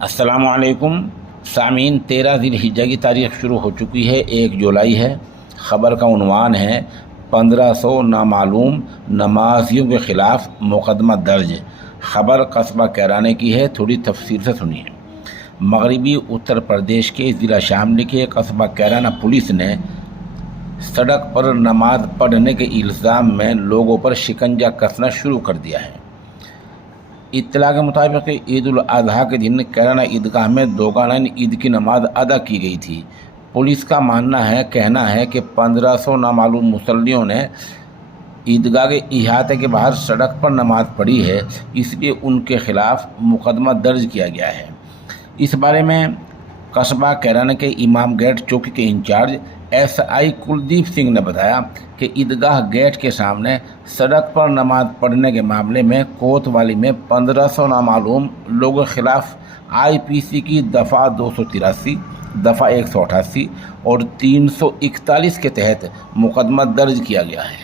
السلام علیکم سامعین، 13 ذی الحجہ کی تاریخ شروع ہو چکی ہے، 1 جولائی ہے۔ خبر کا عنوان ہے 1500 نامعلوم نمازیوں کے خلاف مقدمہ درج۔ خبر قصبہ کیرانے کی ہے، تھوڑی تفصیل سے سنیے۔ مغربی اتر پردیش کے ضلع شاملی کے قصبہ کیرانہ پولیس نے سڑک پر نماز پڑھنے کے الزام میں لوگوں پر شکنجہ کسنا شروع کر دیا ہے۔ اطلاع کے مطابق عید الاضحیٰ کے دن کیرانہ عیدگاہ میں دوگانہ عید کی نماز ادا کی گئی تھی۔ پولیس کا کہنا ہے کہ 1500 نامعلوم مصلیوں نے عیدگاہ کے احاطے کے باہر سڑک پر نماز پڑھی ہے، اس لیے ان کے خلاف مقدمہ درج کیا گیا ہے۔ اس بارے میں قصبہ کیرانہ کے امام گیٹ چوکی کے انچارج SI کلدیپ سنگھ نے بتایا کہ عیدگاہ گیٹ کے سامنے سڑک پر نماز پڑھنے کے معاملے میں کوتوالی میں 1500 نامعلوم لوگوں کے خلاف IPC کی دفعہ 283، دفعہ 188 اور 341 کے تحت مقدمہ درج کیا گیا ہے۔